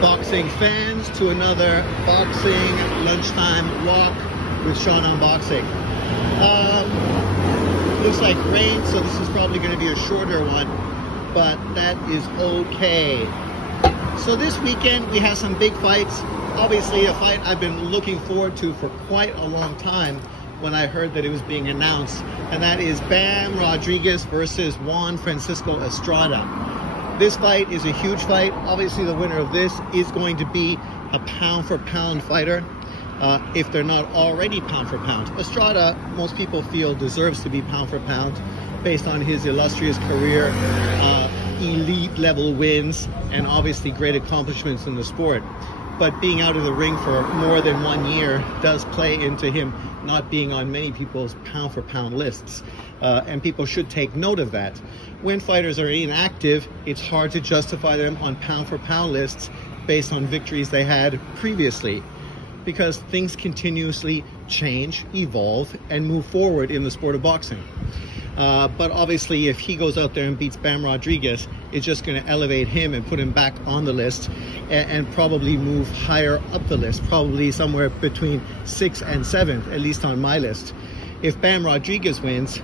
boxing fans, to another boxing lunchtime walk with Sean Unboxing. Looks like rain, so this is probably going to be a shorter one, but that is okay. So this weekend we have some big fights. Obviously a fight I've been looking forward to for quite a long time when I heard that it was being announced, and that is Bam Rodriguez versus Juan Francisco Estrada. This fight is a huge fight. Obviously the winner of this is going to be a pound for pound fighter, if they're not already pound for pound. Estrada, most people feel, deserves to be pound for pound based on his illustrious career, elite level wins, and obviously great accomplishments in the sport. But being out of the ring for more than 1 year does play into him not being on many people's pound for pound lists. And people should take note of that. When fighters are inactive, it's hard to justify them on pound for pound lists based on victories they had previously, because things continuously change, evolve, and move forward in the sport of boxing. But obviously if he goes out there and beats Bam Rodriguez, it's just going to elevate him and put him back on the list, and probably move higher up the list, probably somewhere between 6th and 7th, at least on my list. If Bam Rodriguez wins,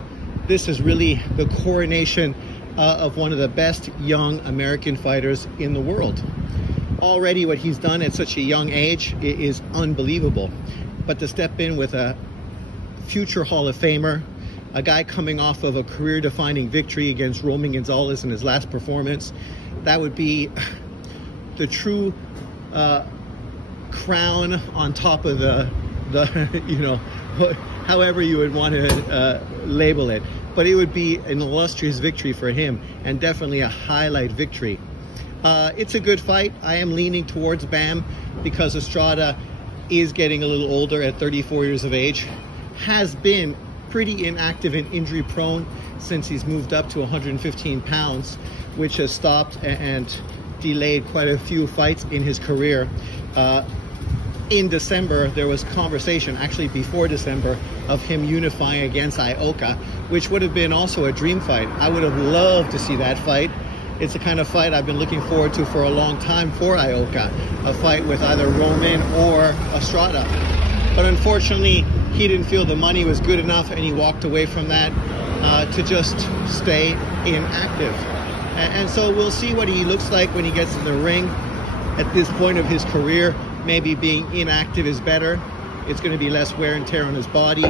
this is really the coronation of one of the best young American fighters in the world. Already what he's done at such a young age is unbelievable. But to step in with a future Hall of Famer, a guy coming off of a career-defining victory against Roman Gonzalez in his last performance, that would be the true crown on top of the you know, however you would want to label it. But it would be an illustrious victory for him, and definitely a highlight victory. It's a good fight. I am leaning towards Bam because Estrada is getting a little older at 34 years of age, has been pretty inactive and injury prone since he's moved up to 115 pounds, which has stopped and delayed quite a few fights in his career. In December, there was conversation, actually before December, of him unifying against Ioka, which would have been also a dream fight. I would have loved to see that fight. It's the kind of fight I've been looking forward to for a long time for Ioka, a fight with either Roman or Estrada. But unfortunately, he didn't feel the money was good enough, and he walked away from that to just stay inactive. And so we'll see what he looks like when he gets in the ring. At this point of his career, maybe being inactive is better. It's going to be less wear and tear on his body.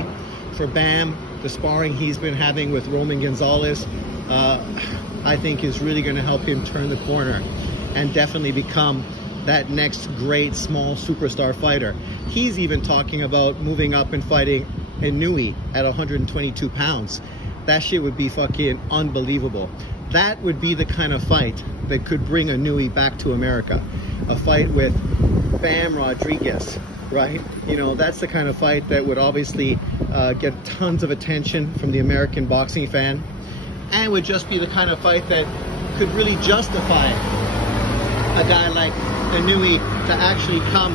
For Bam, the sparring he's been having with Roman Gonzalez, I think is really going to help him turn the corner and definitely become that next great small superstar fighter. He's even talking about moving up and fighting Inoue at 122 pounds. That shit would be fucking unbelievable. That would be the kind of fight that could bring Inoue back to America. A fight with Bam Rodriguez, right? You know, that's the kind of fight that would obviously get tons of attention from the American boxing fan, and would just be the kind of fight that could really justify a guy like Inoue to actually come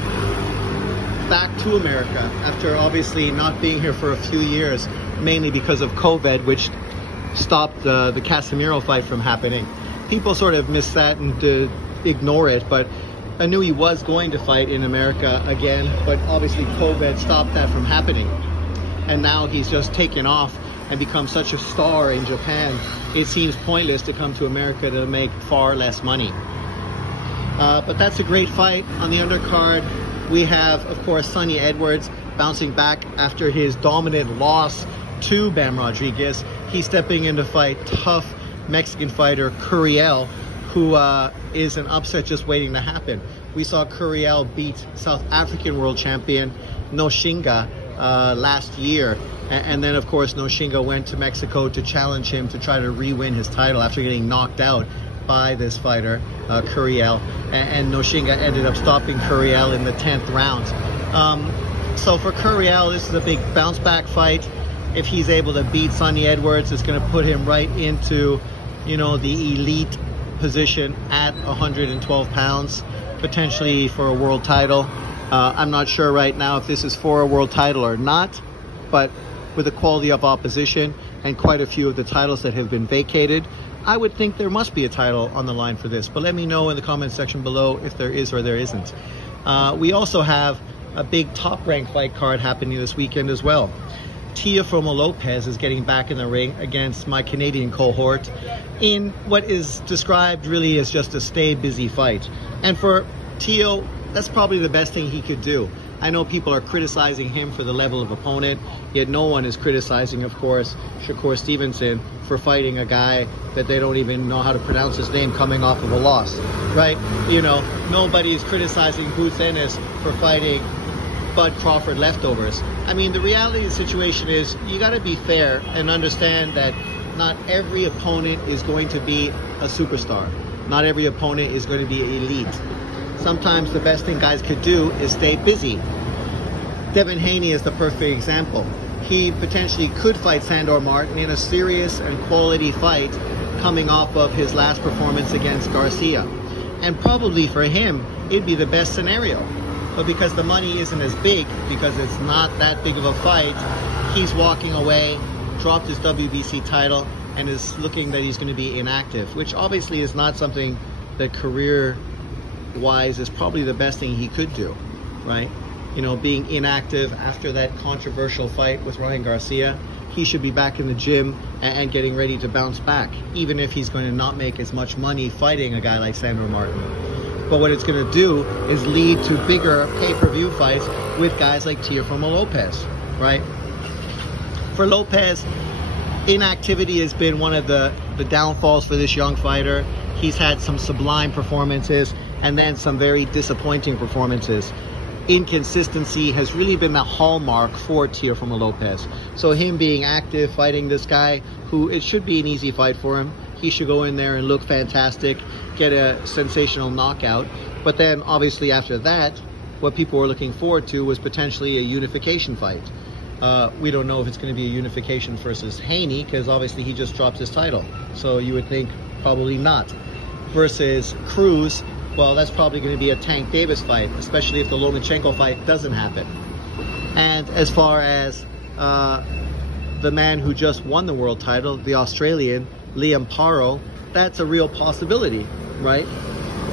back to America after obviously not being here for a few years, mainly because of COVID, which stopped the Casemiro fight from happening. People sort of miss that and ignore it, but Inoue was going to fight in America again, but obviously COVID stopped that from happening. And now he's just taken off and become such a star in Japan. It seems pointless to come to America to make far less money. But that's a great fight. On the undercard, we have, of course, Sonny Edwards bouncing back after his dominant loss to Bam Rodriguez. He's stepping in to fight tough Mexican fighter Curiel, who is an upset just waiting to happen. We saw Curiel beat South African world champion Noshinga last year. And then, of course, Noshinga went to Mexico to challenge him to try to re-win his title after getting knocked out by this fighter, Curiel. And Noshinga ended up stopping Curiel in the 10th round. So for Curiel, this is a big bounce-back fight. If he's able to beat Sonny Edwards, it's going to put him right into, you know, the elite position at 112 pounds, potentially for a world title. I'm not sure right now if this is for a world title or not, but with the quality of opposition and quite a few of the titles that have been vacated, I would think there must be a title on the line for this, but let me know in the comment section below if there is or there isn't. We also have a big Top Rank fight card happening this weekend as well. Teofimo Lopez is getting back in the ring against my Canadian cohort in what is described really as just a stay busy fight. And for Teo, that's probably the best thing he could do. I know people are criticizing him for the level of opponent, yet no one is criticizing, of course, Shakur Stevenson for fighting a guy that they don't even know how to pronounce his name coming off of a loss, right? You know, nobody is criticizing Boots Ennis for fighting Bud Crawford leftovers. I mean, the reality of the situation is you got to be fair and understand that not every opponent is going to be a superstar. Not every opponent is going to be elite. Sometimes the best thing guys could do is stay busy. Devin Haney is the perfect example. He potentially could fight Sandor Martin in a serious and quality fight coming off of his last performance against Garcia. And probably for him, it'd be the best scenario. But because the money isn't as big, because it's not that big of a fight, he's walking away, dropped his WBC title, and is looking that he's going to be inactive, which obviously is not something that career-wise is probably the best thing he could do, right? You know, being inactive after that controversial fight with Ryan Garcia, he should be back in the gym and getting ready to bounce back, even if he's going to not make as much money fighting a guy like Sandor Martin. But what it's going to do is lead to bigger pay-per-view fights with guys like Teofimo Lopez, right? For Lopez, inactivity has been one of the downfalls for this young fighter. He's had some sublime performances and then some very disappointing performances. Inconsistency has really been the hallmark for Teofimo Lopez. So him being active, fighting this guy who it should be an easy fight for him. He should go in there and look fantastic, get a sensational knockout. But then obviously after that, what people were looking forward to was potentially a unification fight. We don't know if it's going to be a unification versus Haney, because obviously he just dropped his title. So you would think probably not. Versus Cruz, well, that's probably going to be a Tank Davis fight, especially if the Lomachenko fight doesn't happen. And as far as the man who just won the world title, the Australian, Liam Paro, that's a real possibility, right?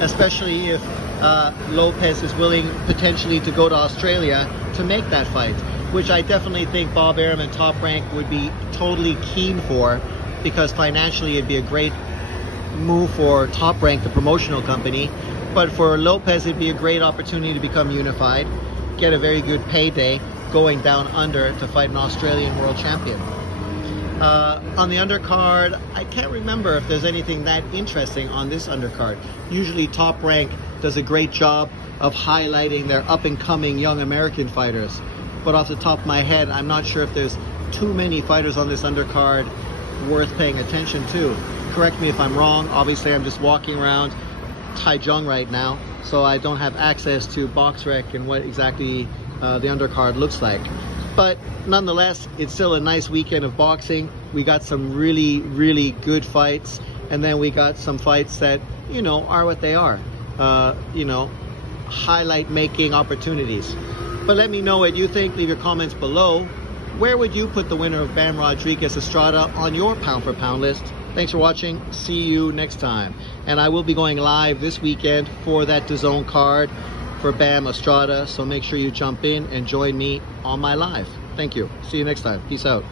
Especially if Lopez is willing potentially to go to Australia to make that fight, which I definitely think Bob Arum and Top Rank would be totally keen for, because financially it'd be a great move for Top Rank, the promotional company. But for Lopez, it'd be a great opportunity to become unified, get a very good payday going down under to fight an Australian world champion. On the undercard, I can't remember if there's anything that interesting on this undercard. Usually Top Rank does a great job of highlighting their up-and-coming young American fighters. But off the top of my head, I'm not sure if there's too many fighters on this undercard worth paying attention to. Correct me if I'm wrong. Obviously, I'm just walking around Taichung right now, so I don't have access to BoxRec and what exactly the undercard looks like. But nonetheless, it's still a nice weekend of boxing. We got some really, really good fights, and then we got some fights that, you know, are what they are. You know, highlight-making opportunities. But let me know what you think. Leave your comments below. Where would you put the winner of Bam Rodriguez Estrada on your pound-for-pound list? Thanks for watching. See you next time. And I will be going live this weekend for that DAZN card for Bam Estrada. So make sure you jump in and join me on my live. Thank you. See you next time. Peace out.